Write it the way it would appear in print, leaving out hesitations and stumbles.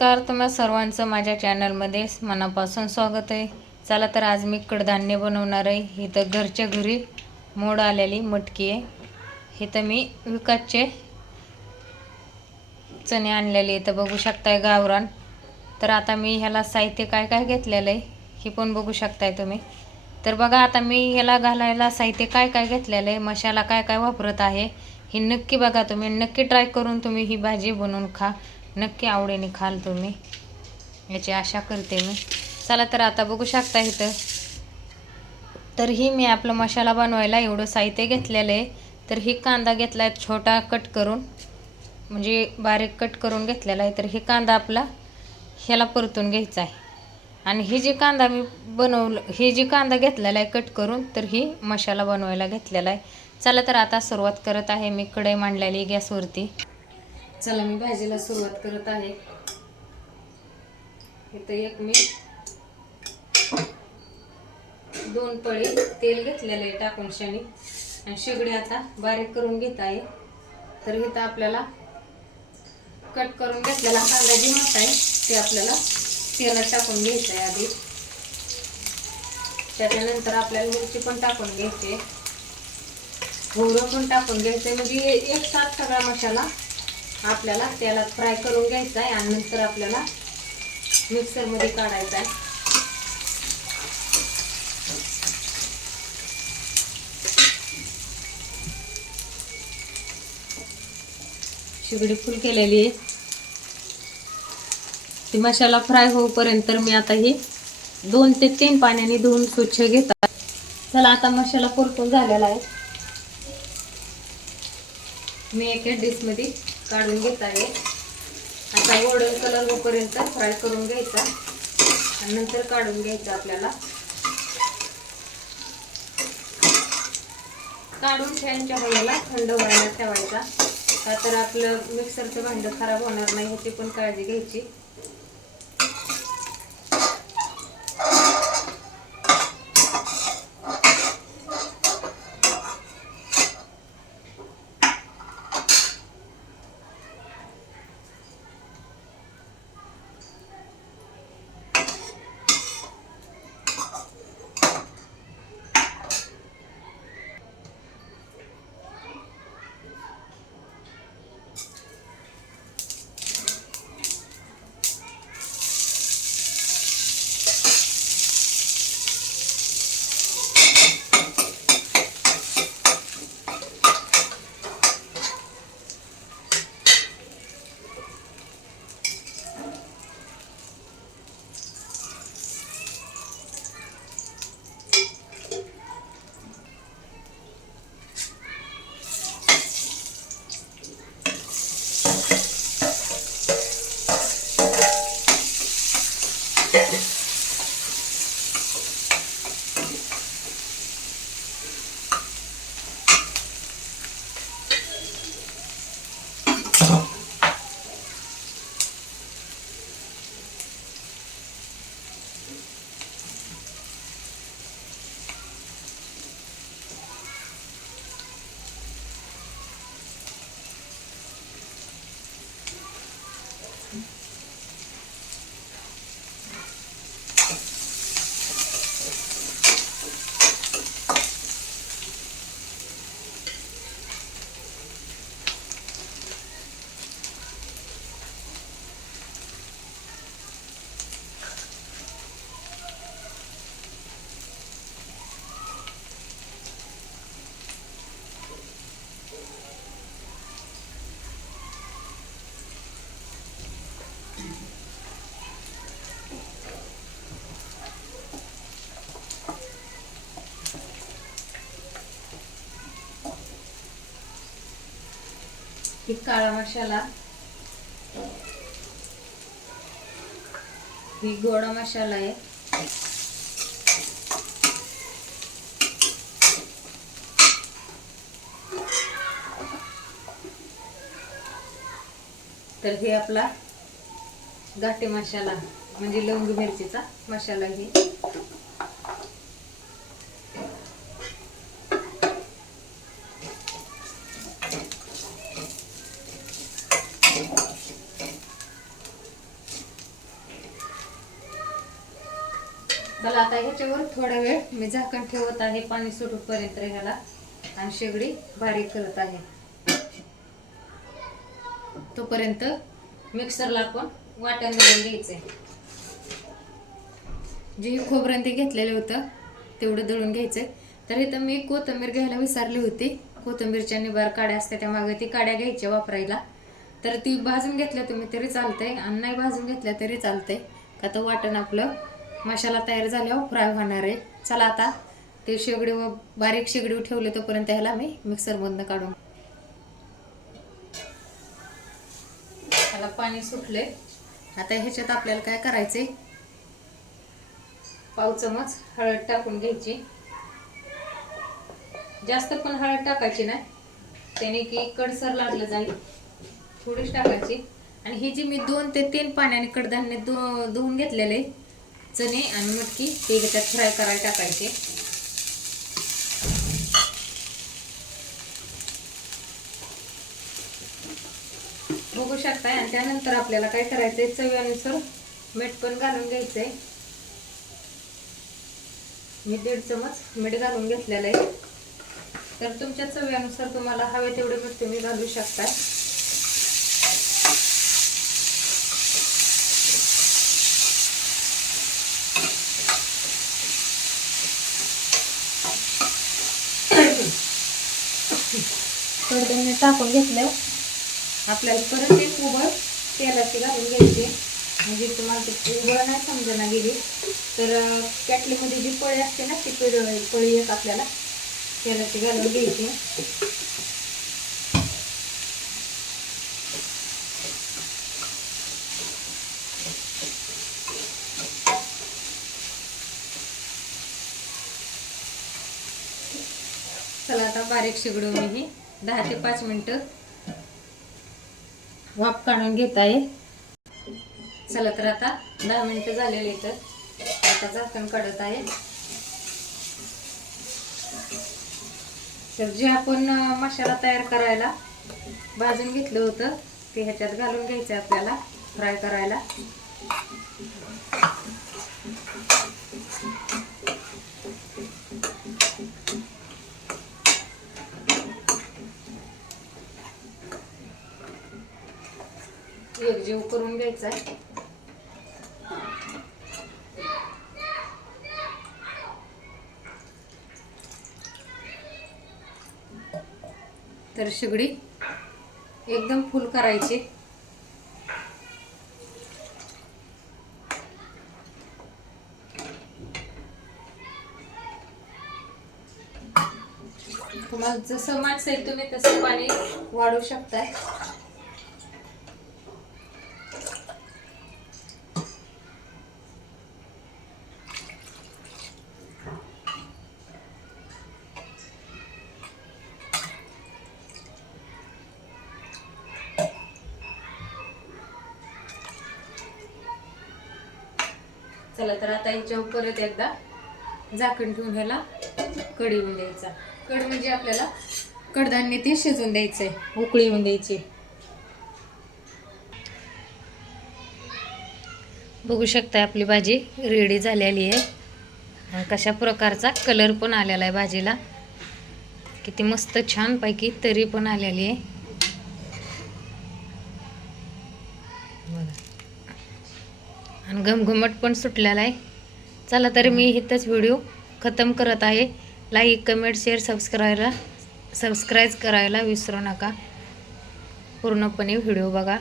नमस्कार, तुम्हा सर्वांचं माझ्या चॅनलमध्ये मनापासून स्वागत आहे. चला तर आज मी कडधान्य बनवणार आहे. ही तर घरच्या घरी मोड आलेली मटकी आहे. हे तर मी विकतचे चणे आणलेले तर बघू शकताय गावरान. तर आता मी ह्याला साहित्य काय काय घेतलेलं आहे हे पण बघू शकताय तुम्ही. तर बघा आता मी ह्याला घालायला साहित्य काय काय घेतलेलं आहे, मसाला काय काय वापरत आहे हे नक्की बघा. तुम्ही नक्की ट्राय करून तुम्ही ही भाजी बनवून खा, नक्की आवडीने खाल तुम्ही, याची आशा करते मी. चला तर आता बघू शकता इथं. तर ही मी आपला मसाला बनवायला एवढं साहित्य घेतलेलं आहे. तर ही कांदा घेतला आहे छोटा कट करून, म्हणजे बारीक कट करून घेतलेला आहे. तर ही कांदा आपला ह्याला परतून घ्यायचा आहे. आणि ही जी कांदा मी हे जी कांदा घेतलेला आहे कट करून, तर ही मसाला बनवायला घेतलेला आहे. चला तर आता सुरुवात करत आहे. मी कढई मांडलेली गॅसवरती. चला मी भाजीला सुरुवात करत आहे. इथं एक मी 2 पळी तेल घेतलेलं आहे टाकून शनी, आणि शेगडी आता बारीक करून घेत आहे. तर इथं आपल्याला कट करून घेतलेला कांदा जी मस्त आहे ते आपल्याला तेलात टाकून घ्यायचं आहे आधी. त्याच्यानंतर आपल्याला मिरची पण टाकून घ्यायची, खोबरं पण टाकून घ्यायचं, म्हणजे एक साथ सगळा मसाला आपल्याला तेलात फ्राय करून घ्यायचा आहे. आणि नंतर आपल्याला मिक्सरमध्ये काढायचा आहे. शेगडी फुल केलेली आहे. ती मसाला फ्राय होईपर्यंत तर मी आता ही 2 ते 3 पाण्याने धुवून स्वच्छ घेतात. चला आता मसाला परतून झालेला आहे. मी एका डिशमध्ये काढून घेत आहे. आता गोल्डन कलर होईपर्यंत फ्राय करून घ्यायचा आणि नंतर काढून घ्यायचा. आपल्याला काढून फॅनच्या हवेला थंड व्हायला ठेवायचा, का तर आपलं मिक्सरचं भांडं खराब होणार नाही ह्याची पण काळजी घ्यायची. ही काळा मसाला, ही गोडा मसाला आहे. तर हे आपला घाटी मसाला म्हणजे लवंग मिरचीचा मसाला. ही चला आता ह्याच्यावर थोडा वेळ मी झाकण ठेवत आहे पाणी सुटूपर्यंत ह्याला, आणि शेगडी बारीक करत आहे. तोपर्यंत मिक्सरला आपण वाटण दळून घ्यायचंय. जे खोबरं ते घेतलेलं होतं तेवढं दळून घ्यायचंय. तर इथं मी कोथिंबीर घ्यायला विसरली होती. कोथिंबीरच्या निबार काड्या असतात त्या मागे ती काड्या घ्यायच्या वापरायला. तर ती भाजून घेतल्या तुम्ही तरी चालतंय, आणि नाही भाजून घेतल्या तरी चालतंय. का तर वाटण आपलं मसाला तयार झाल्यावर फ्राय होणार आहे. चला आता ते शेगडी व बारीक शेगडी ठेवले तोपर्यंत ह्याला मी मिक्सरमधनं काढून. ह्याला पाणी सुटले. आता ह्याच्यात आपल्याला काय करायचंय, पाव चमच हळद टाकून घ्यायची. जास्त पण हळद टाकायची नाही, त्याने की कडसर लागलं जाईल. थोडीच टाकायची. आणि ही जी मी 2 ते 3 पाण्याने कडधान्य धुवून घेतलेले चणे आणि मटकी ते त्यात फ्राय करायला टाकायचे. बघू शकताय. आणि त्यानंतर आपल्याला काय करायचंय, चवीनुसार मीठ पण घालून घ्यायचंय. मी 1.5 चमच मीठ घालून घेतलेलं आहे. तर तुमच्या चवीनुसार तुम्हाला हवे तेवढे मीठ तुम्ही घालू शकता. कडधान्य टाकून घेतलं. आपल्याला परत एक उबळ तेलाची घालून घ्यायची. म्हणजे तुम्हाला ती उबळ नाही समजना गेली तर कॅटलीमध्ये जी पळी असते ना ती पळी एक आपल्याला तेलाची घालून घ्यायची. चला आता बारीक शिगडून मी 10 ते 5 मिनिटं वाफ काढून घेत आहे. चला तर आता 10 मिनिटं झालेले तर आता झाकण काढत आहे. तर जे आपण मसाला तयार करायला भाजून घेतलं होतं ते ह्याच्यात घालून घ्यायचं आपल्याला फ्राय करायला. एकजीव करून घ्यायचा आहे. तर शेगडी एकदम फुल करायची. तुम्हाला जसं माणसं आहे तुम्ही तसं पाणी वाढवू शकताय. चला तर आता याच्यावर परत एकदा झाकण ठेवून ह्याला कढी येऊन द्यायचा. कढ म्हणजे आपल्याला कडधान्य ते शिजवून द्यायचंय, उकळी येऊन द्यायची. बघू शकता आपली भाजी रेडी झालेली आहे. कशा प्रकारचा कलर पण आलेला आहे भाजीला. किती मस्त छान पैकी तरी पण आलेली आहे. आणि घमघमट पण सुटलेला आहे. चला तर मी इथंच व्हिडिओ खतम करत आहे. लाईक कमेंट शेअर सबस्क्राईब करायला विसरू नका. पूर्णपणे व्हिडिओ बघा.